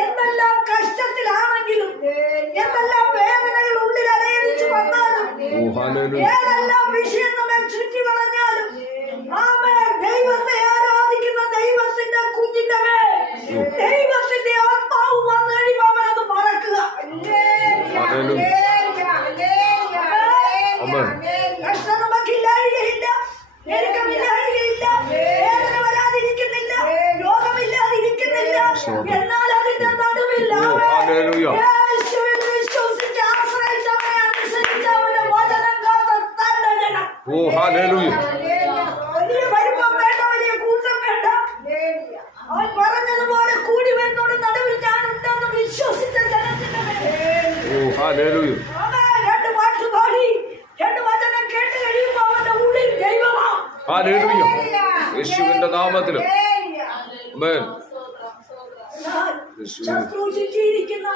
എന്തെല്ലാം കഷ്ടത്തിലാണെങ്കിലും, എന്തെല്ലാം വേദനകൾ ഉള്ളിൽ അലയടിച്ചു വന്നാലും, ഏതെല്ലാം വിഷയം നമ്മെ ചുറ്റി വളഞ്ഞാലും, ദൈവത്തെ ആരാധിക്കുന്ന ദൈവത്തിന്റെ കുഞ്ഞിന്റെ മേൽ ദൈവത്തിന്റെ ആത്മാവ് വന്നു കഴിയുമ്പോൾ അവനത് മറക്കുക. കഷ്ടം നമുക്കില്ലാഴികയില്ല, ഞെരുക്കമില്ലാഴികയില്ല, വേദന വരാതിരിക്കുന്നില്ല, രോഗമില്ലാതിരിക്കുന്നില്ല. എന്നാൽ അതിന്റെ നടുവിൽ യേശുവിൽ വിശ്വസിച്ച് ആശ്രയിച്ചവനെ അനുസരിച്ച് അവന്റെ വചനം കാത്ത് തന്നെ ജനം. വലിയ വരുമ്പം വേണ്ട, വലിയ കൂട്ടം വേണ്ട. അവൻ പറഞ്ഞതുപോലെ കൂടി വരുന്നോട് നടുവിൽ ഞാനുണ്ടെന്ന് വിശ്വസിച്ച ജനത്തിന്റെ മേൽ രണ്ട് പാട്ട് പാടി, രണ്ട് വചനം കേട്ട് കഴിയുമ്പോൾ അവന്റെ ഉള്ളിൽ ദൈവമാണ്. യേശുവിന്റെ നാമത്തിൽ ശത്രു ചുറ്റിയിരിക്കുന്ന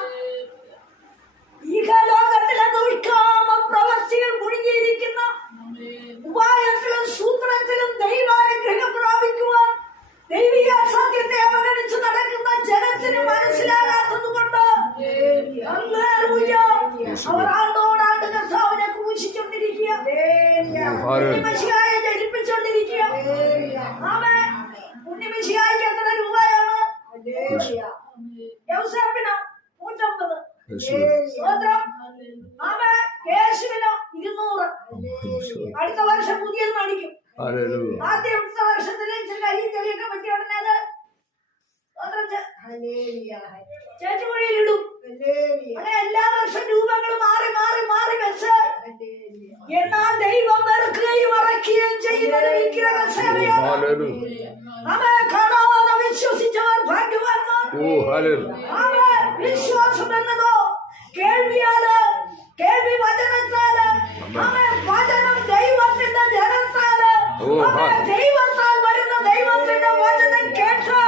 ഈഹലോകത്തിലെ ദുഷ്കാമ പ്രവർത്തികൾ മുഴുകിയിരിക്കുന്ന ഉപായത്തിലും സൂത്രത്തിലും ദൈവാനുഗ്രഹം പ്രാപിക്കുവാൻ ദൈവിക സത്യത്തെ അവഗണിച്ച് നടക്കുന്ന ജനത്തിന് മനസ്സിലാകാത്തതുകൊണ്ട് അവർ ആണ്ടോടാണ്ട് കർത്താവിനെ ക്രൂശിച്ചുകൊണ്ടിരിക്കുക, ഉണ്ണിമശിഹായെ ജനിപ്പിച്ചുകൊണ്ടിരിക്കുക. ഉണ്ണിമശിഹായ്ക്ക് എത്ര രൂപയാണ്? യൗസേപ്പിന് 150. യേശുവിന് 200. അടുത്ത വർഷം പുതിയത് മേടിക്കും. ആദ്യത്തെ വർഷത്തില് ചെറിയൊക്കെ പറ്റി ഉടനെ ചേച്ചുമൊഴിയിലിടും. അങ്ങനെ എല്ലാ വർഷം രൂപങ്ങൾ മാറി മാറി മാറി വെച്ച്, എന്നാൽ ദൈവം വെറുക്കുകയും മറക്കുകയും ചെയ്യുന്നത് വിഗ്രഹ സേവയാണ്. കാണാതെ വിശ്വസിച്ചവർ ഭാഗ്യവാന്മാർ. വിശ്വാസം എന്നതോ കേൾവിയാല്, കേൾവി വചനത്താല്, വചനം ദൈവത്തിന്റെ ജനത്താല്, ദൈവത്താൽ വരുന്ന ദൈവത്തിന്റെ വചനം കേട്ട്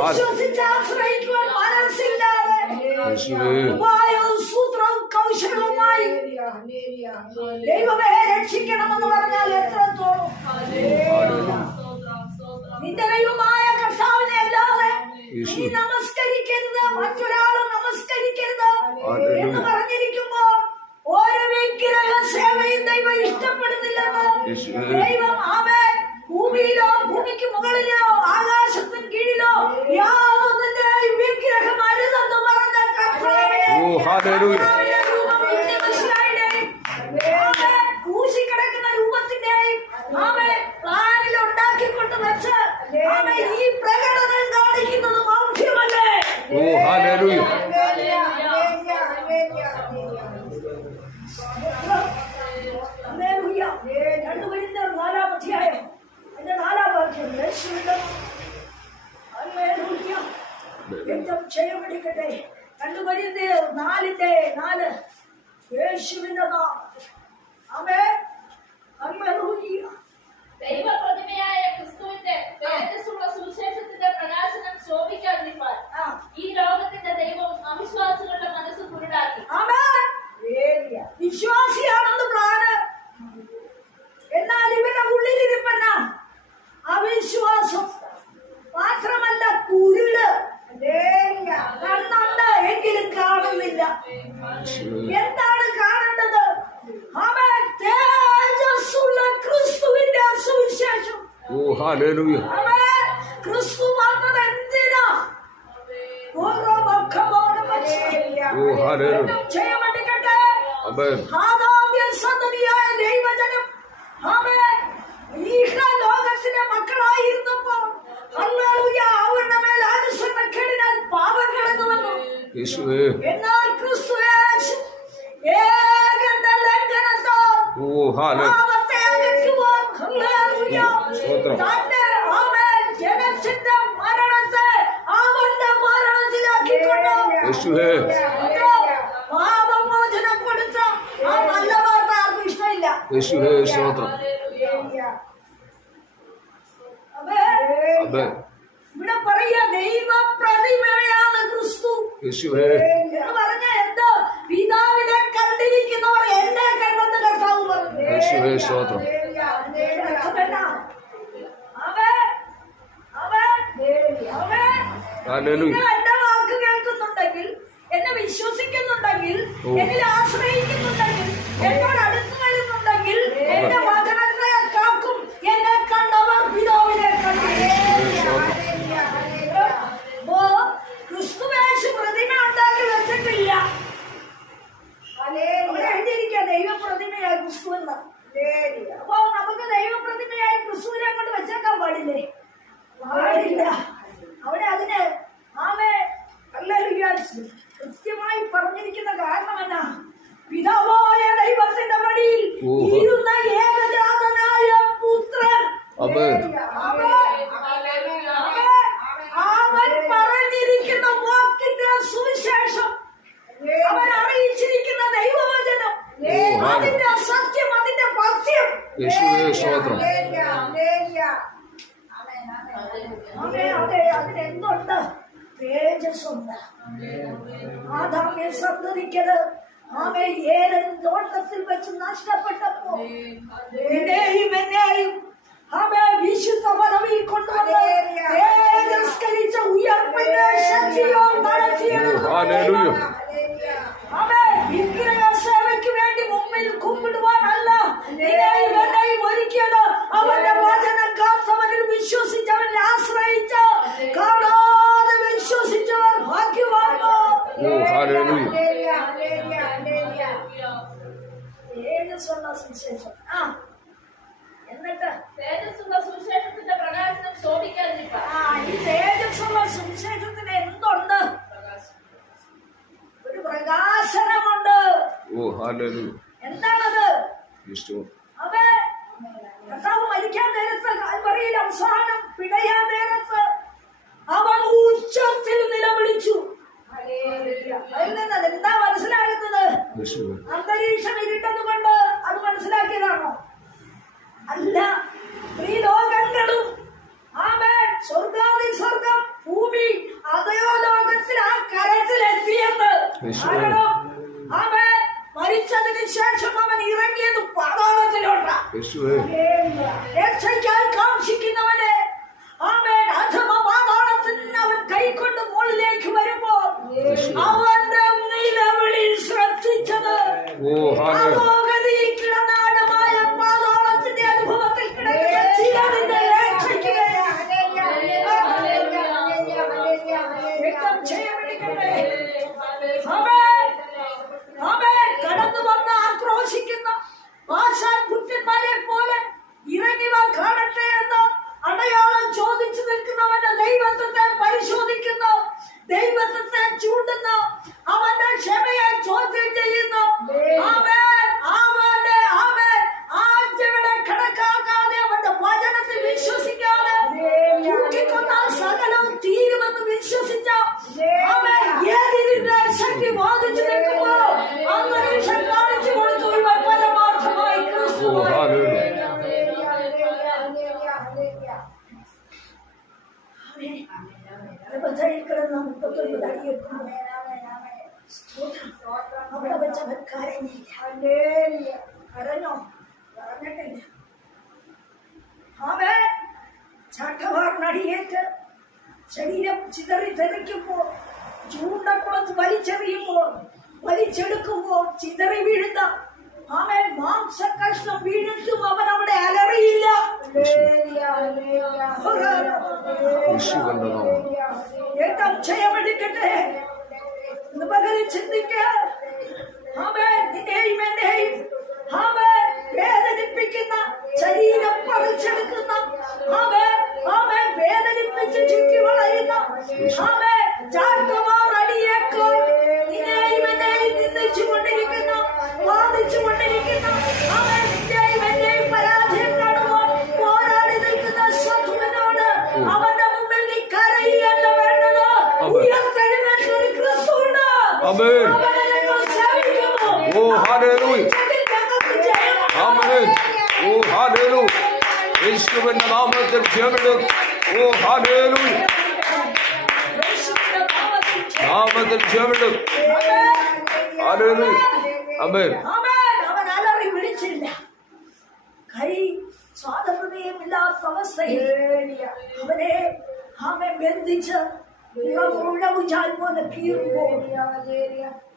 വിശ്വസിച്ച് ആശ്രയിക്കുവാൻ മനസ്സില്ലാതെ ഉപായവും സൂത്രവും കൗശലവുമായി ദൈവമേ രക്ഷിക്കണമെന്ന് പറഞ്ഞാൽ എത്രത്തോളം നിന്റെ ദൈവമായ കർത്താവിനെ അല്ലാതെ നീ നമസ്കരിക്കരുത്, മറ്റൊരാളും നമസ്കരിക്കരുത് എന്ന് പറഞ്ഞിരിക്കുമ്പോൾ ഓരോ വിഗ്രഹ സേവയും ദൈവം ഇഷ്ടപ്പെടുന്നില്ലെന്ന് ദൈവം ഭൂമിയിലോ ഭൂമിക്ക് മുകളിലോ ആകാശത്തിന് കീഴിലോ യാതൊന്നിന്റെയും വിഗ്രഹം അരുതെന്ന് പറഞ്ഞ കർത്താവിനെ ൂശിക്കിടക്കുന്ന രൂപത്തിന്റെയും പ്ലാനിൽ ഉണ്ടാക്കിക്കൊണ്ട് വെച്ച് ഈ പ്രകടനം കാണിക്കുന്നത് മൗഢ്യമല്ലേ? ക്ഷയമെടുക്കട്ടെ. 2 കൊരിന്ത്യർ 4:4 യേശുവിന്റെ ദൈവപ്രതിമയായ ക്രിസ്തുവിന്റെ തേജസ്സുള്ള സുവിശേഷത്തിന്റെ പ്രകാശനം ശോഭിക്കാതിരിക്കാൻ ഈ ലോകത്തിന്റെ ദൈവം അവിശ്വാസികളുടെ മനസ്സ് കുരുടാക്കി. വിശ്വാസിയാണെന്ന് പ്ലാന്, എന്നാൽ ഇവരുടെ ഉള്ളിലിരിപ്പന്ന അവിശ്വാസം മാത്രമല്ല, കുരുട്. കണ്ണുണ്ട് എങ്കിലും കാണുന്നില്ല. എന്താണ് കാണേണ്ടത്? തേജസ്സുള്ള ക്രിസ്തുവിന്റെ സുവിശേഷം. ക്രിസ്തു വന്നത് എന്തിനാ? ചെയ്യപ്പെട്ടിട്ടെ സന്തതിയായ ദൈവജനം ലോകത്തിന്റെ മക്കളായിരുന്നപ്പോ അവരുടെ മേൽ അനുസരണക്കേടിനാൽ പാപം കടന്നു വന്നു. എന്നാൽ ക്രിസ്തു പാപത്തെ അകറ്റുവാൻ തന്റെ ജനത്തിന്റെ മരണത്തെ അവന്റെ മരണത്തിലാക്കിക്കൊണ്ട് പാപമോചനം കൊടുത്ത ആ നല്ല വാർത്ത ആർക്കും ഇഷ്ടമില്ല. ഇവിടെ പറയാ ദൈവ പ്രതിമയാണ് ക്രിസ്തു എന്ന് പറഞ്ഞ എന്തോ പിതാവിനെ കണ്ടിരിക്കുന്നവർ എന്നെ കണ്ടെന്ന് കർത്താവ് പറഞ്ഞു. എന്റെ വാക്ക് കേൾക്കുന്ന എന്നിൽ ആശ്രയിക്കുന്നുണ്ടെങ്കിൽ, എന്നോട് അടുത്ത് വരുന്നുണ്ടെങ്കിൽ എന്റെ വചനങ്ങളെ കാക്കും. എന്നെ കണ്ടവർ പിതാവിനെ കണ്ടു. അപ്പോ ക്രിസ്തുവേശു പ്രതിമ ഉണ്ടാക്കി വെച്ചിട്ടില്ല. അവിടെ എഴുതിയിരിക്കുക ദൈവപ്രതിമയായി ക്രിസ്തു എന്ന്. അപ്പൊ നമുക്ക് ദൈവപ്രതിമയായി ക്രിസ്തുവിനെ കൊണ്ട് വെച്ചേക്കാൻ പാടില്ലേ? പാടില്ല. അവിടെ അതിന് കൃത്യമായി പറഞ്ഞിരിക്കുന്ന കാരണം എന്നാ? പിതാവായ ദൈവത്തിന്റെ വഴിയിൽ ഇരുന്ന ഏകജാതനായ പുത്രൻ അവൻ പറഞ്ഞിരിക്കുന്ന വാക്കിന്റെ സുവിശേഷം, അവൻ അറിയിച്ചിരിക്കുന്ന ദൈവവചനം, അതിന്റെ സത്യം, അതിന്റെ പഥ്യം. അതെ, അതിനെന്തുണ്ട്? തേജസ്സുണ്ട്. ആദാമ്യ സന്തതിക്കത് ഏതൻ തോട്ടത്തിൽ വെച്ച് നഷ്ടപ്പെട്ടപ്പോ എന്നെയും വിശുദ്ധ പദവിയിൽ കൊണ്ടുവന്ന് തേജസ്കരിച്ച ഉയർപ്പിന്റെ ശക്തിയോ വിഗ്രഹസേവയ്ക്ക് വേണ്ടി മുമ്പിൽ കുമ്പിടുവാനല്ല എന്നെയും ഒരുക്കിയത്. അവന്റെ വചനം കാത്തവനിൽ വിശ്വസിച്ചവനിൽ ആശ്രയിച്ച കാണാതെ വിശ്വസിച്ചവർ ഭാഗ്യവാന്മാർ. എന്നിട്ട് തേജസ്സുള്ള സുവിശേഷത്തിന്റെ പ്രകാശനം ശോഭിക്കാതിരിക്കാൻ ഈ തേജസ്സുള്ള സുവിശേഷത്തിന് എന്തുണ്ട്? ഒരു പ്രകാശനമുണ്ട്. എന്താണത്? കർത്താവ് മരിക്കാൻ നേരത്ത്, കാൽവറിയിൽ അവസാനം പിടയാൻ നേരത്ത് അവൻ ഉച്ചത്തിൽ നിലവിളിച്ചു. അതിൽ നിന്ന് അതെന്താ മനസ്സിലാകുന്നത്? അന്തരീക്ഷം ഇരുട്ടതുകൊണ്ട് അത് മനസ്സിലാക്കിയതാണോ? അല്ല. ഈ ലോകങ്ങളും സ്വർഗാദി സ്വർഗം, ഭൂമി, അതയോ ലോകത്തിൽ ആ കരത്തിലെത്തിയെന്ന്. മരിച്ചതിന് ശേഷം അവൻ ഇറങ്ങിയത് പാതാളത്തിലോട്ടാ. രക്ഷയ്ക്കായി കാക്ഷിക്കുന്നവനെ അഥമ പാതാളത്തിൽ നിന്ന് അവൻ കൈക്കൊണ്ട് മുകളിലേക്ക് വരുമ്പോ അവന്റെ നിലവിളിൽ ശ്രദ്ധിച്ചത് അധോഗതിയിൽ കിടന്നാടമായ പാതാളത്തിന്റെ അനുഭവത്തിൽ കിടക്കുന്ന ചിലതിന്റെ രക്ഷയ്ക്ക് കടന്നു വന്ന് ആക്രോശിക്കുന്ന ഭാഷാൻ കുറ്റന്മാരെ പോലെ ഇറങ്ങി വാ കാണട്ടെ എന്ന് അടയാളം ചോദിച്ചു നിൽക്കുന്നവന്റെ ദൈവത്വത്തെ പരിശോധിക്കുന്നു, ദൈവത്വത്തെ ചൂണ്ടുന്നു, അവന്റെ ക്ഷമയെ ചോദ്യം ചെയ്യുന്നു. ആജ്ഞകളെ കണക്കാക്കാതെ അവന്റെ വചനത്തിൽ വിശ്വസിക്കാതെ തൂക്കിക്കൊന്നാൽ സകലവും തീരുമെന്ന് വിശ്വസിച്ച ഏതിന്റെ ശക്തി ബാധിച്ചു നിൽക്കുമ്പോൾ അന്തരീക്ഷം കാണിച്ചു കൊടുത്തു ഇവർ പരമാർത്ഥമായി ക്രിസ്തു. കിടന്ന 39 അടിയെത്തുന്നു. അവിടെ വെച്ചവൻ കരഞ്ഞില്ല. കരഞ്ഞോ? പറഞ്ഞിട്ടില്ല. ചാട്ടവാറിനടിയേറ്റ് ശരീരം ചിതറി തെറിക്കുമ്പോ, ചൂണ്ടക്കുളത്ത് വലിച്ചെടുക്കുമ്പോ ചിതറി വീഴുന്ന മാംസ കഷ്ണം വീണിട്ടും അവൻ അവിടെ അലറിയില്ല. ക്ഷയമെടുക്കട്ടെ എന്ന് പകരം ചിന്തിക്ക. നിന്നെയും എന്നെയും വേദനിപ്പിക്കുന്ന, ശരീരം പറിച്ചെടുക്കുന്ന, വേദനിപ്പിച്ച് ചുറ്റി വളയുന്ന ചാട്ടവാർ അടിയേക്കാൾ നിന്നെയും എന്നെയും നിന്ദിച്ചുകൊണ്ടിരിക്കുന്ന, വാദിച്ചുകൊണ്ടിരിക്കുന്ന, നിന്നെയും എന്നെയും പരാജയം കാണുമ്പോൾ പോരാടി നിൽക്കുന്ന ശത്രുവിനോട് അവന്റെ മുമ്പിൽ നീ കരയല്ല വേണ്ടത്. ഉയർത്തെഴുന്നേൽക്കുന്ന ക്രിസ്തുവുണ്ട്. അവനെ ഞങ്ങൾ സേവിക്കുന്നു. യേശുവിന്റെ നാമത്തിൽ ജയമെടുക്കും. നാമത്തിൽ ജയമെടുക്കും. അവൻ അലറി വിളിച്ചില്ല. കൈ സ്വാതന്ത്ര്യമില്ലാത്ത അവസ്ഥയിൽ അവനെ ബന്ധിച്ച് ഉഴവുചാൽ പോലെ കീറുമ്പോൾ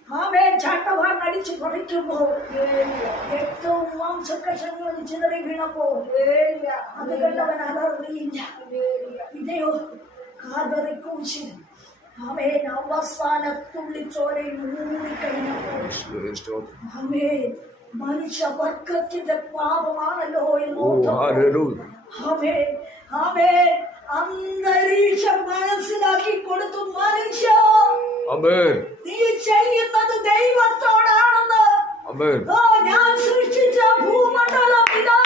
ആമേൻ. ചാട്ടവാർ അടിച്ചു പറിക്കുമ്പോൾ ഏറ്റവും മാംസകഷങ്ങൾ ചിതറി വീണപ്പോൾ അത് കണ്ടവൻ അലറിയില്ല. ഇതയോ കാതറി കൂശിൽ ആമേൻ അവസാനത്തുള്ളിച്ചോരയിൽ മൂടിക്കഴിഞ്ഞപ്പോൾ ആമേൻ മനുഷ്യ വർഗത്തിന്റെ പാപമാണല്ലോ ആമേൻ ആമേൻ അന്തരീക്ഷം മനസ്സിലാക്കി കൊടുത്തു. മനുഷ്യ നീ ചെയ്യുന്നത് ദൈവത്തോടാണെന്ന്. ഞാൻ സൃഷ്ടിച്ച ഭൂമണ്ഡലം ഇതാ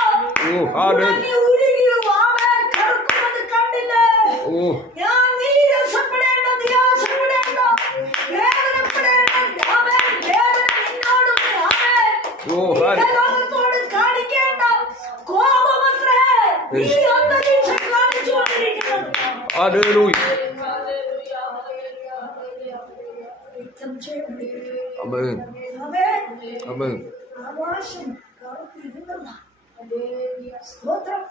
കറുക്കുന്നത് കണ്ടില്ലേ? ഞാൻ നീരസപ്പെടേണ്ട, നിരാശപ്പെടേണ്ട, വേദനപ്പെടേണ്ട വേദന നിന്നോട് ലോകത്തോട് കാണിക്കേണ്ട കോപമത്രേ നീ അന്തരീക്ഷം കാണിച്ചുകൊണ്ടിരിക്കുന്നത്. ആകാശം സ്തോത്രം.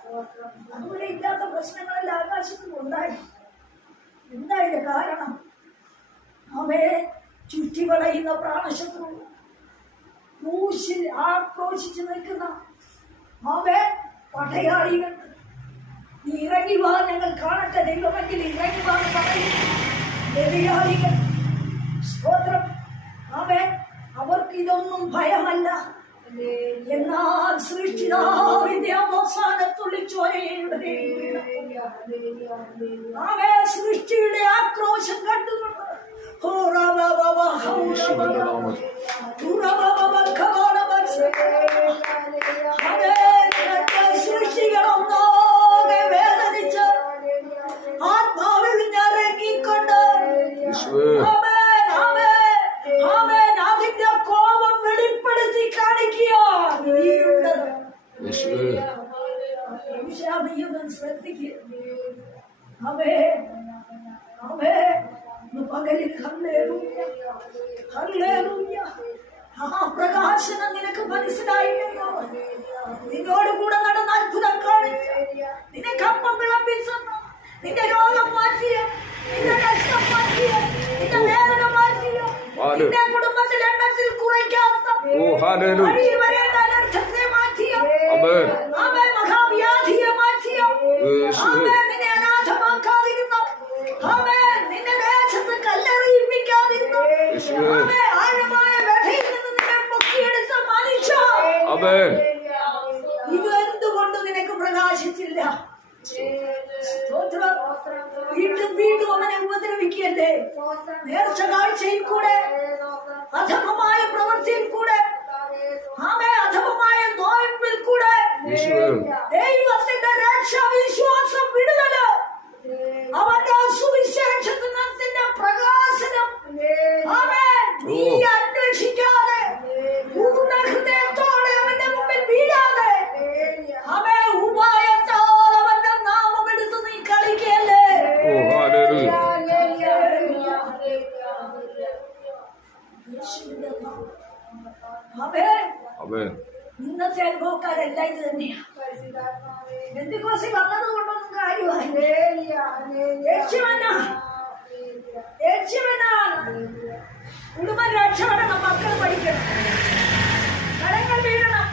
അതുപോലെ ഇല്ലാത്ത പ്രശ്നങ്ങളെല്ലാം ആകാശത്തിൽ ഉണ്ടായി. എന്തായത് കാരണം? അവയെ ചുറ്റിവളയുന്ന പ്രാണശത്രു ക്രൂശിൽ ആക്രോശിച്ചു നിൽക്കുന്ന അവയെ പടയാളികൾ ഇറങ്ങി വാ, ഞങ്ങൾ കാണട്ടെ ദൈവമെങ്കിൽ ഇറങ്ങി വാ പറയും എതിരാളികൾ. സ്തോത്രം. അവൻ അവർക്ക് ഇതൊന്നും ഭയമല്ല. എന്നാൽ സൃഷ്ടിതാവിന്റെ അവസാനത്തുള്ളി ചോരയുടെ അവൻ സൃഷ്ടിയുടെ ആക്രോശം കണ്ടുകൊണ്ട് സൃഷ്ടികളൊന്നാകെ വേദനിച്ച് ആത്മാവിൽ ഞരങ്ങിക്കൊണ്ട് അതിന്റെ കോപം വെളിപ്പെടുത്തി കാണിക്കുക. ശ്രദ്ധിക്കുക. പകലിൽ ആ പ്രകാശനം നിനക്ക് മനസ്സിലായില്ലല്ലോ. നിന്നോട് കൂടെ നടന്ന അത്ഭുതം കാണിച്ച, നിനക്ക് അപ്പം വിളമ്പിച്ചു, നിന്റെ രോഗം മാറ്റിയ, നിന്റെ കഷ്ടം മാറ്റിയ, നിന്റെ വേദന മാറ്റിയ, നിന്റെ കുടുംബത്തിൽ എണ്ണത്തിൽ കുറയ്ക്കാത്ത, വഴിയിൽ വരേണ്ട അനർത്ഥത്തെ മാറ്റിയ, മഹാവ്യാധിയെ മാറ്റിയ, നിന്നെ അനാഥമാക്കാതിരുന്ന, നിന്റെ ദേശത്ത് കല്ലെറിയിപ്പിക്കാതിരുന്ന, ആഴമായ വ്യഥയിൽ നിന്ന് നിന്നെ പൊക്കിയെടുത്ത മനുഷ്യ, ഇത് എന്തുകൊണ്ട് നിനക്ക് പ്രകാശിച്ചില്ല? വീണ്ടും വീണ്ടും അവനെ ഉപദ്രവിക്കുകയല്ലേ? നേർച്ച കാഴ്ചയിൽ കൂടെ, അധമമായ പ്രവൃത്തിയിൽ കൂടെ, അധമമായ നോയമ്പിൽ കൂടെ ദൈവത്തിന്റെ രക്ഷാവിശ്വാസം വിടുതല, അവന്റെ സുവിശേഷത്തിന്റെ പ്രകാശനം നീ അന്വേഷിക്കാതെ, പൂർണ്ണ ഹൃദയത്തോടെ അവന്റെ മുമ്പിൽ വീഴാതെ, ഉപായത്താൽ അവന്റെ നാമം എടുത്ത് നീ കളിക്കല്ലേ? ഇന്നത്തെ അനുഭവക്കാരെല്ലാം ഇത് തന്നെയാണ്. പെന്തിക്കോസ്തി വന്നത് കൊണ്ടൊന്നും കാര്യമായി. കുടുംബം രക്ഷപ്പെടണം, മക്കൾ പഠിക്കണം, കടങ്ങൾ വീഴണം,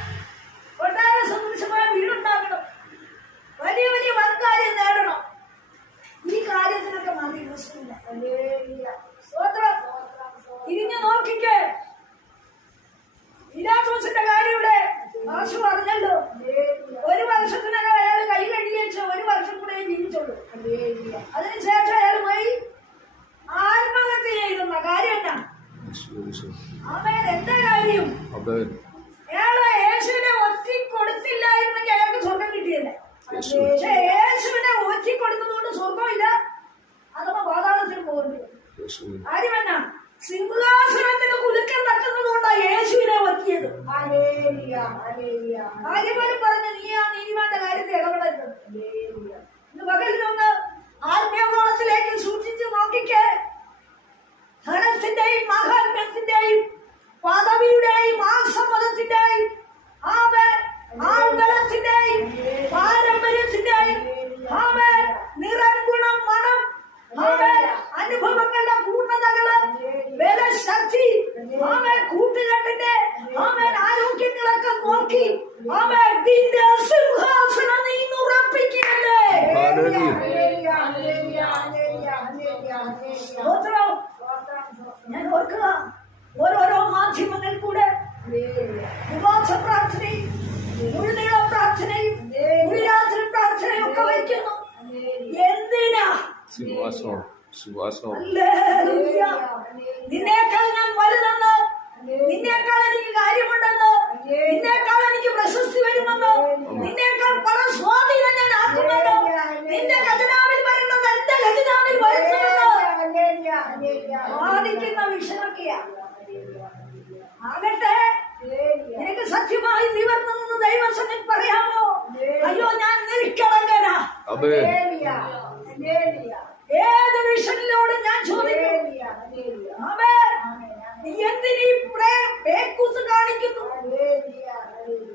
കൊട്ടാര സദൃശമായ വീടുണ്ടാക്കണം, വലിയ വലിയ വൻകാര്യം നേടണം. ഈ കാര്യത്തിനൊക്കെ മതി പ്രശ്നമില്ല. തിരിഞ്ഞു നോക്കിക്കേ. ഇലാത്തോസിന്റെ കാര്യം ഇവിടെ മാഷ് പറഞ്ഞല്ലോ. 1 വർഷത്തിനകം അയാൾ കൈ കഴുകിയച്ച് 1 വർഷം കൂടെ ജീവിച്ചുള്ളൂ. അതിനുശേഷം അയാൾ പോയി ആത്മഹത്യ ചെയ്യുന്ന കാര്യം എന്നാ? എന്താ കാര്യം? അയാള് യേശുവിനെ ഒറ്റി കൊടുത്തില്ലായിരുന്നെങ്കിൽ അയാൾക്ക് സ്വർഗം കിട്ടിയല്ലേ. പക്ഷെ യേശുവിനെ ഒറ്റി കൊടുക്കുന്നതുകൊണ്ട് സ്വർഗമില്ല, അഥവാ പാതാളത്തിൽ പോകുന്നു. കാര്യമെന്നാ? സിംഹാസനത്തിന് കുലുക്കം തട്ടുന്നത് കൊണ്ടാണ് യേശുവിനെ ഒറ്റിയത്. കാര്യമാരും പറഞ്ഞു, നീ ആ നീതിമാന്റെ കാര്യത്തിൽ ഇടപെടരുത്. ഇന്ന് പകലിനൊന്ന് ആത്മീയകോണത്തിലേക്ക് സൂക്ഷിച്ച് നോക്കിക്കേ. ധനത്തിന്റെയും മഹാത്മ്യത്തിന്റെയും പദവിയുടെയും ആസമ്മതത്തിന്റെയും ആൾബലത്തിന്റെയും പാരമ്പര്യത്തിന്റെയും നിറഗുണം മണം അനുഭവങ്ങളുടെ പൂർണ്ണതകള് ബലശക്തി അവൻ നിന്റെ സിംഹാസനം നീ ഉറപ്പിക്കല്ലേ. സ്തോത്രം. ഞാൻ ഓർക്കുക, ഓരോരോ മാധ്യമങ്ങൾ കൂടെ ഉപവാസ പ്രാർത്ഥനയും മുഴുനീള പ്രാർത്ഥനയും മുഴുരാത്രി പ്രാർത്ഥനയും ഒക്കെ വയ്ക്കുന്നു. എന്തിനാ? ഹല്ലേലൂയ. നിന്നേക്കാൾ ഞാൻ വലുതെന്ന്, നിന്നേക്കാൾ എനിക്ക് കാര്യമുണ്ടെന്ന്, നിന്നേക്കാൾ എനിക്ക് പ്രശസ്തി വരുമെന്ന്, നിന്നേക്കാൾ പല സ്വാധീനം ഞാൻ ആക്കുമെന്ന്, നിന്റെ ഖജനാവിൽ വരുന്നത് എന്റെ ഖജനാവിൽ വരുത്തുമെന്ന് വാദിക്കുന്ന വിഷയമൊക്കെയാ. ആകട്ടെ, എനിക്ക് സത്യമായി നിവർന്നു നിന്ന് ദൈവസന്നിധി പറയാമോ? അയ്യോ, ഞാൻ നിൽക്കടങ്കനാ. ഏത് വിഷനിലോട് ഞാൻ ചോദിക്കും, നീ എന്തിനീ പേക്കൂത്ത് കാണിക്കുന്നു?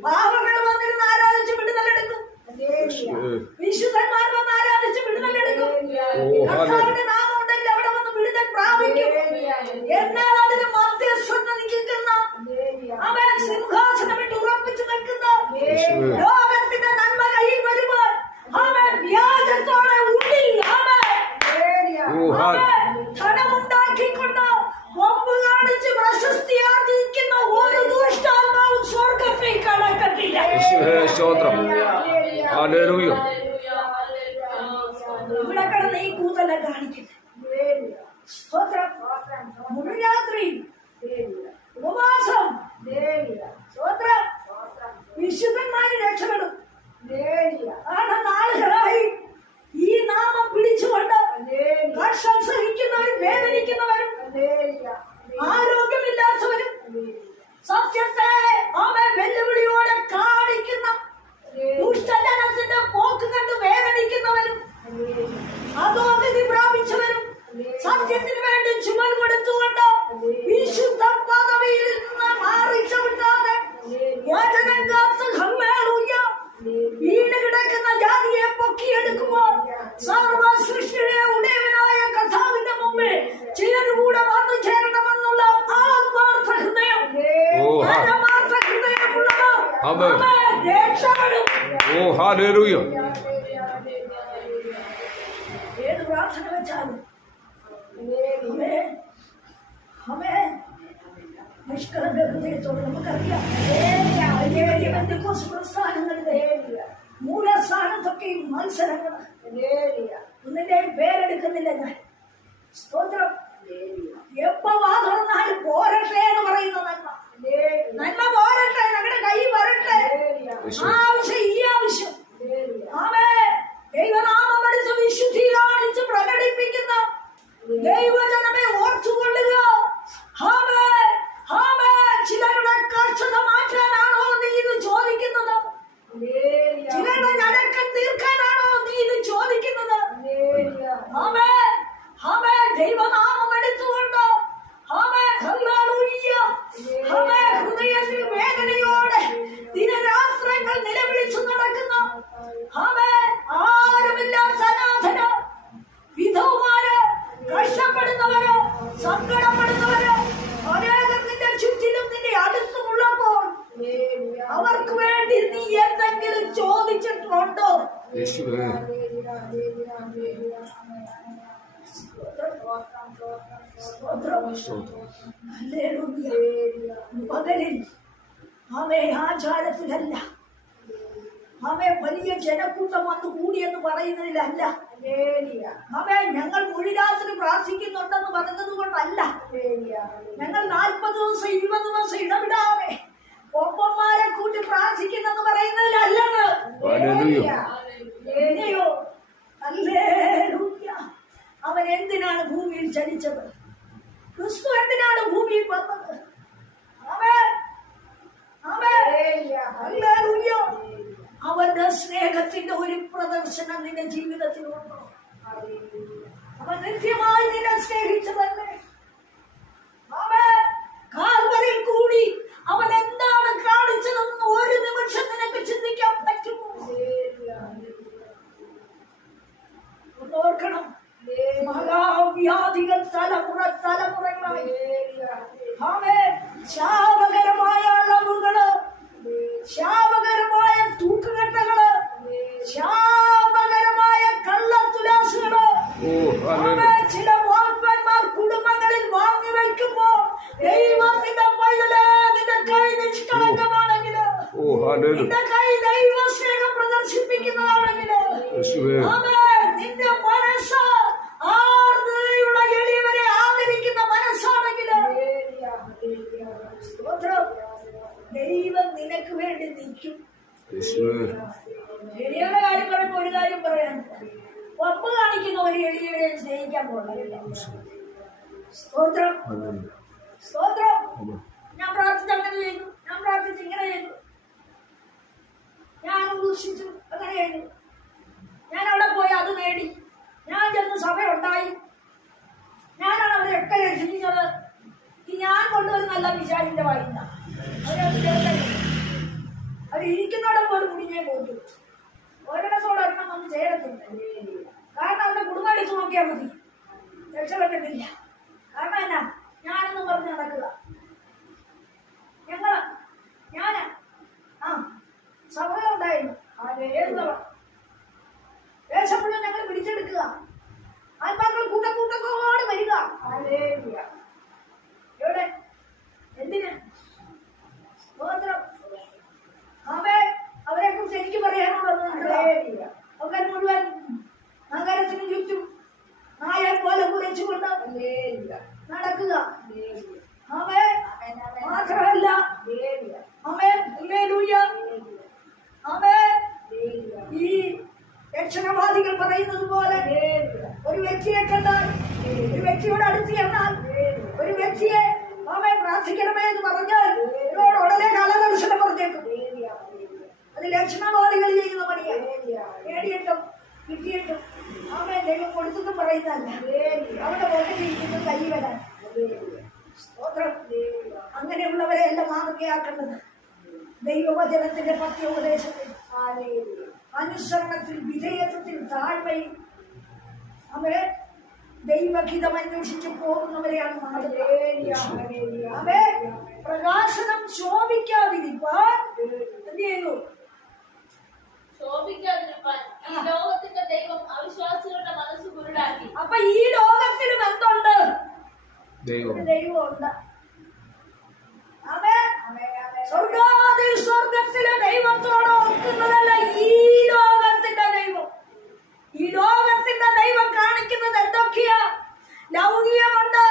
പാവങ്ങൾ വന്നിരുന്ന് ആരാധിച്ച് വിടുതലെടുക്കും, വിശുദ്ധന്മാർ വന്ന് ആരാധിച്ച് വിടുതലെടുക്കും. കർത്താവിന്റെ നാമം ഉണ്ടെങ്കിൽ അവിടെ വന്ന് വിടുതൽ പ്രാപിക്കും. എന്നാൽ അതിന് മധ്യസ്ഥത നിൽക്കുന്ന അവൻ സിംഹാസനമിട്ട് ഉറപ്പിച്ചു നിൽക്കുന്ന ലോകത്തിന്റെ നന്മ കയ്യിൽ വരുമ്പോൾ അവൻ വ്യാജത്തോടെ ഉള്ളിൽ ധനമുണ്ടാക്കിക്കൊണ്ട് കൊമ്പ് കാണിച്ച് പ്രശസ്തി ആർജിക്കുന്ന ഒരു ദുഷ്ടാത്മാവും സ്വർഗത്തിൽ കടക്കത്തില്ല. ഇവിടെ കിടന്ന് ഈ കൂതല കാണിക്കുന്നത് മുഴുരാത്രി ഉപവാസം വിശുദ്ധന്മാര് രക്ഷപ്പെടും. നാളുകളായി ഈ നാമം പിടിച്ചുകൊണ്ട് കഷ്ടം സഹിക്കുന്നവരും വേദനിക്കുന്നവരും ആരോഗ്യമില്ലാത്തവരും സത്യത്തെ അവൻ വെല്ലുവിളിയോടെ കാണിക്കുന്ന ദുഷ്ടജനത്തിന്റെ പോക്ക് കണ്ട് വേദനിക്കുന്നവരും അധോഗതി പ്രാപിച്ചവരും സത്യത്തിന് വേണ്ടി ചുമൽ കൊടുത്തുകൊണ്ട് വിശുദ്ധ പദവിയിൽ നിന്ന് മാറിച്ചവിട്ടാതെ വചനം കാത്ത് ഹല്ലേലൂയ വീണ് കിടക്കുന്ന ജാതിയെ പൊക്കിയെടുക്കുമ്പോൾ സർവ സൃഷ്ടിയുടെ ഉടയവനായ കർത്താവിന്റെ മുമ്പിൽ ചിലരുകൂടെ വന്നു ചേരണമെന്നുള്ള ആത്മാർത്ഥ ഹൃദയം, പരമാർത്ഥ ഹൃദയമുള്ളവർ രക്ഷപ്പെടും. ഏത് പ്രാർത്ഥന വെച്ചാലും നിഷ്കളങ്ക ഹൃദയത്തോട് നമുക്കറിയാം. പ്രസ്ഥാനങ്ങളുടെ മൂലസ്ഥാനത്തൊക്കെ മത്സരങ്ങൾ ഒന്നിന്റെ പേരെടുക്കുന്നില്ല ഞാൻ. സ്തോത്രം. എപ്പോ വാ തുറന്നാലും പോരട്ടെ എന്ന് പറയുന്ന നന്മ, നന്മ പോരട്ടെ, ഞങ്ങളുടെ കൈ വരട്ടെ. ആവശ്യം ഈ ആവശ്യം ദൈവനാമം എടുത്ത് വിശുദ്ധി കാണിച്ച് പ്രകടിപ്പിക്കുന്ന ദൈവജനമെ ഓർത്തുകൊള്ളുക. ചിലരുടെ കർഷത മാറ്റാനാണോ നീ ഇത് ചോദിക്കുന്നത്? ചിലരുടെ ഞരക്കം തീർക്കാനാണോ നീ ഇത് ചോദിക്കുന്നത്? ദൈവനാമം എടുത്തുകൊണ്ട് ഹൃദയത്തിൽ വേദനയോടെ ദിനരാത്രങ്ങൾ നിലവിളിച്ചു നടക്കുന്ന ആരുമില്ലാത്ത അനാഥന വിധവുമാര്, കഷ്ടപ്പെടുന്നവര്, സങ്കടപ്പെടുന്നവര് അനേകം നിന്റെ ചുറ്റിലും നിന്റെ അടുത്തുമുള്ളപ്പോൾ അവർക്ക് വേണ്ടി നീ എന്തെങ്കിലും ചോദിച്ചിട്ടുണ്ടോ? പകലിൽ ആചാരത്തിലല്ല, വലിയ ജനക്കൂട്ടം വന്ന് കൂടിയെന്ന് പറയുന്നതിലല്ല, ഞങ്ങൾ മുഴുരാത്രി പ്രാർത്ഥിക്കുന്നുണ്ടെന്ന് പറഞ്ഞത് കൊണ്ടല്ല, ഞങ്ങൾ 40 ദിവസം 20 ദിവസം ഇടവിടാതെ ഒപ്പന്മാരെ കൂട്ടി പ്രാർത്ഥിക്കുന്നെന്ന് പറയുന്നതിലല്ലെന്ന്. അവൻ എന്തിനാണ് ഭൂമിയിൽ ചലിച്ചത്? ക്രിസ്തു എന്തിനാണ് ഭൂമിയിൽ വന്നത്? അവന്റെ സ്നേഹത്തിന്റെ ഒരു പ്രദർശനം നിന്റെ ജീവിതത്തിലുണ്ടോ? അവൻ നിത്യമായി നിന്നെ സ്നേഹിച്ചതല്ലേ? കാൽവരിൽ കൂടി അവൻ എന്താണ് കാണിച്ചതെന്ന് ഒരു നിമിഷം നിനക്ക് ചിന്തിക്കാൻ പറ്റുമോ? ഓർക്കണം, മഹാവ്യാധികൾ തലമുറകളായി ശാപകരമായ അളവുകള്, ശാപകരമായ നിന്റെ കൈ ദൈവസ്നേഹം പ്രദർശിപ്പിക്കുന്നതാണെങ്കിൽ യേശുവേ നിന്റെ മനസ്സ് ആർദ്രതയുള്ള എളിയവരെ ആദരിക്കുന്ന മനസ്സാണെങ്കിൽ സ്തോത്രം, ദൈവം നിനക്ക് വേണ്ടി നിൽക്കും. യേശുവേ എളിയവരുടെ കാര്യം പറയുമ്പോൾ ഒരു കാര്യം പറയാൻ, ഒപ്പ് കാണിക്കുന്ന ഒരു എളിയവരെ സ്നേഹിക്കാൻ പോകണില്ല. സ്തോത്രം സ്തോത്രം. ഞാൻ പ്രാർത്ഥിച്ച് അങ്ങനെ ചെയ്തു, ഞാൻ പ്രാർത്ഥിച്ച് ഇങ്ങനെ ചെയ്തു, ഞാൻ ഉപേക്ഷിച്ചു അങ്ങനെ ചെയ്തു, ഞാൻ അവിടെ പോയി അത് നേടി, ഞാൻ ചെന്ന് സഭയുണ്ടായി, ഞാനാണ് അവരെയൊക്കെ രക്ഷിച്ചത്. ഈ ഞാൻ കൊണ്ടുവരുന്നല്ല പിശാചിന്റെ വായിന്ന അവർ ഇരിക്കുന്നവിടെ പോലും കുടിഞ്ഞേ പോയിട്ടു. ഒരിടത്തോടെ എണ്ണം വന്ന് ചേരത്തില്ല. കാരണം അവരുടെ കുടുംബം എടുത്തു നോക്കിയാൽ മതി, രക്ഷപ്പെട്ടിട്ടില്ല. കാരണം എന്നാ, ഞാനെന്നും പറഞ്ഞ് നടക്കുക. ഞാന് സഭകളുണ്ടായിരുന്നു. ഏത് സഭ? ദേശപ്പോഴും ഞങ്ങൾ പിടിച്ചെടുക്കുക, ആത്മാക്കൾ കൂട്ടക്കൂട്ടത്തോടെ വരിക. എവിടെ? എന്തിന്? അവരെ കുറിച്ച് എനിക്ക് പറയാനുള്ളത് അവർ മുഴുവൻ നഗരത്തിന് ചുറ്റും നായർ പോലെ കുരച്ചുകൊണ്ട് നടക്കുക. മാത്രമല്ല ഈ രക്ഷണവാദികൾ പറയുന്നത് പോലെ ഒരു വ്യക്തിയെ കണ്ടാൽ, ഒരു വ്യക്തിയോട് അടുത്ത് ചെന്നാൽ, ഒരു വ്യക്തിയെ പ്രാർത്ഥിക്കണമേ എന്ന് പറഞ്ഞാൽ ഇവരോട് ഉടനെ കാലദർശനം പറഞ്ഞേക്കും. അത് ലക്ഷണവാദികൾ ചെയ്യുന്ന പണിയാ. നേടിയിട്ടും കിട്ടിയിട്ടും ദൈവം കൊടുത്തെന്നും പറയുന്നതല്ല. അവരുടെ പോക്കറ്റിരിക്കുന്നത് കൈ വരാൻ. സ്തോത്രം. അങ്ങനെയുള്ളവരെ എല്ലാം മാതൃകയാക്കേണ്ടത് ദൈവവചനത്തിന്റെ പത്യോപദേശത്തിൽ, അനുസരണത്തിൽ, വിധേയത്വത്തിൽ, താഴ്മയിൽ അവരെ ദൈവഹിതം അന്വേഷിച്ച് പോകുന്നവരെയാണ് മാതൃക. പ്രകാശനം ശോഭിക്കാതിരിപ്പാൻ എന്ത് ചെയ്യുന്നു? ഈ ലോകത്തിന്റെ ദൈവം അവിശ്വാസികളുടെ മനസ്സ് കുരുടാക്കി. അപ്പൊ ഈ ലോകത്തിലും എന്തുണ്ട്? ദൈവമുണ്ട്. സ്വർഗത്തിലെ ദൈവത്തോട് ഓർക്കുന്നതല്ല ഈ ലോകത്തിന്റെ ദൈവം. ഈ ലോകത്തിന്റെ ദൈവം കാണിക്കുന്നത് എന്തൊക്കെയാ? ലൗകികമുണ്ട്,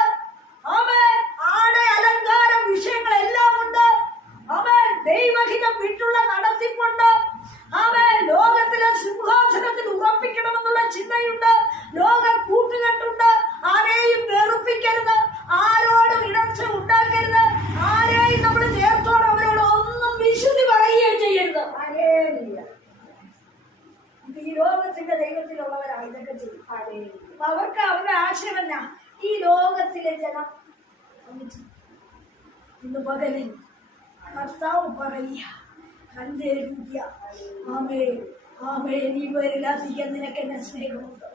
ആടെ അലങ്കാര വിഷയങ്ങളെല്ലാം ഉണ്ട്, ദൈവഹിതം വിട്ടുള്ള നടത്തിപ്പുണ്ട്, ലോകത്തിലെ സിംഹാസനത്തിൽ ഉറപ്പിക്കണമെന്നുള്ള ചിന്തയുണ്ട്, ലോക കൂട്ടുകെട്ടുണ്ട്, ആരെയും വെറുപ്പിക്കരുത്, ആരോടും ഇടർച്ച ഉണ്ടാക്കരുത്, ആരെയും നമ്മൾ ചേർത്തോടെ അവരോട് ഒന്നും വിശുദ്ധി പറയുകയും ചെയ്യരുത്. ഇത് ഈ ലോകത്തിന്റെ ദൈവത്തിലുള്ളവരാണ് ഇതൊക്കെ ചെയ്യും. അവർക്ക് അവരുടെ ആശയം എന്നാ? ഈ ലോകത്തിലെ ജനം ഇന്ന് പകലിൽ കർത്താവ് പറയുക, ഇവരിലധികം നിനക്ക് എന്നെ സ്നേഹമുണ്ട്.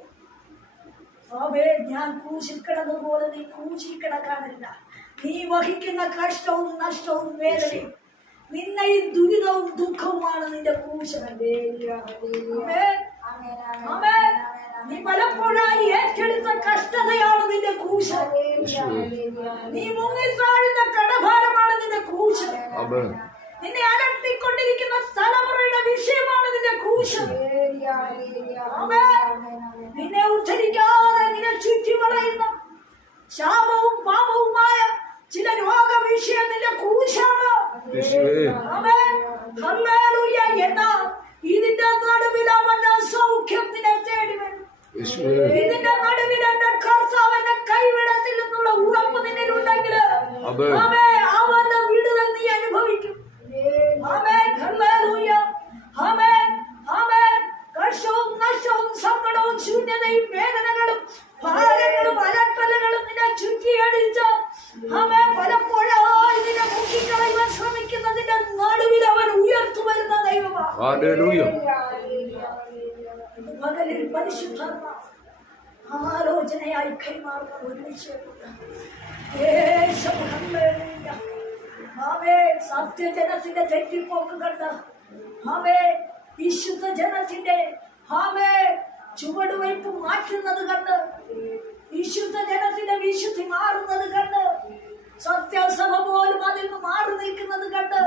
ഞാൻ ക്രൂശിൽ കിടന്നതുപോലെ നീ ക്രൂശിൽ കിടക്കാനല്ല, നീ വഹിക്കുന്ന കഷ്ടവും നഷ്ടവും വേദനയും നിന്നയും ദുരിതവും ദുഃഖവുമാണ് നിന്റെ ക്രൂശ്. നീ പലപ്പോഴായി ഏറ്റെടുത്ത കഷ്ടതയാണ് നിന്റെ ക്രൂശ്. നീ മുങ്ങിത്താഴുന്ന കടഭാരമാണ് നിന്റെ ക്രൂശ്. നിന്നെ അലട്ടിക്കൊണ്ടിരിക്കുന്ന തലമുറയുടെ വിഷയമാണ് നിന്റെ ക്രൂശ്. നിന്നെ ഉദ്ധരിക്കാതെ നിന്നെ ചുറ്റി വളയുന്ന ശാപവും പാപവുമായ ചില രോഗവിഷയം നിന്റെ ക്രൂശാണ്. എന്നാ ഇതിന്റെ നടുവിൽ അവന്റെ സൗഖ്യം നിന്നെ തേടി വരും. ഇതിന്റെ നടുവിൽ എന്റെ കർത്താവ് എന്നെ കൈവിടത്തിൽ നിന്നുള്ള ഉറപ്പ് നിന്നിലുണ്ടെങ്കിൽ അവന്റെ വിടുതൽ നീ അനുഭവിക്കും. കഷ്ടവും നഷ്ടവും സങ്കടവും ശൂന്യതയും വേദനകളും ഭാരങ്ങളും അലട്ടലുകളും നിന്നെ ചുറ്റിയടിച്ച് പലപ്പോഴായി നിന്നെ മുക്കിക്കളയുവാൻ ശ്രമിക്കുന്നതിന്റെ നടുവിൽ അവൻ ഉയർത്തു വരുന്ന ദൈവമാണ്. മകളിൽ പരിശുദ്ധ ആലോചനയായി കൈമാറുന്ന ഒരു വിഷയമുണ്ട്. സത്യജനത്തിന്റെ തെറ്റിപ്പോക്ക് കണ്ട് വിശുദ്ധ ജനത്തിന്റെ ചുവടുവയ്പ് മാറ്റുന്നത് കണ്ട്, വിശുദ്ധ ജനത്തിന്റെ വിശുദ്ധി മാറുന്നത് കണ്ട്, സത്യസഭ പോലും അതിൽ നിന്ന് മാറി നിൽക്കുന്നത് കണ്ട്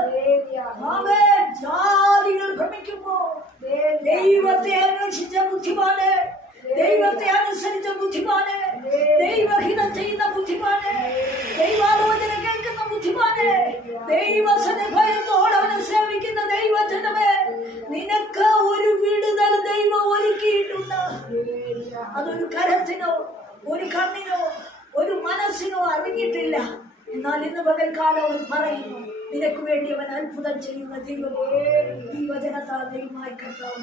അതൊരു കരത്തിനോ ഒരു കണ്ണിനോ ഒരു മനസ്സിനോ അറിഞ്ഞിട്ടില്ല. എന്നാൽ ഇന്ന് പകൽക്കാലം അവൻ പറയുന്നു, നിനക്ക് വേണ്ടി അവൻ അത്ഭുതം ചെയ്യുന്ന ദൈവമേ. ഈ വചനത്താൽ ദൈവമായി കർത്താവ്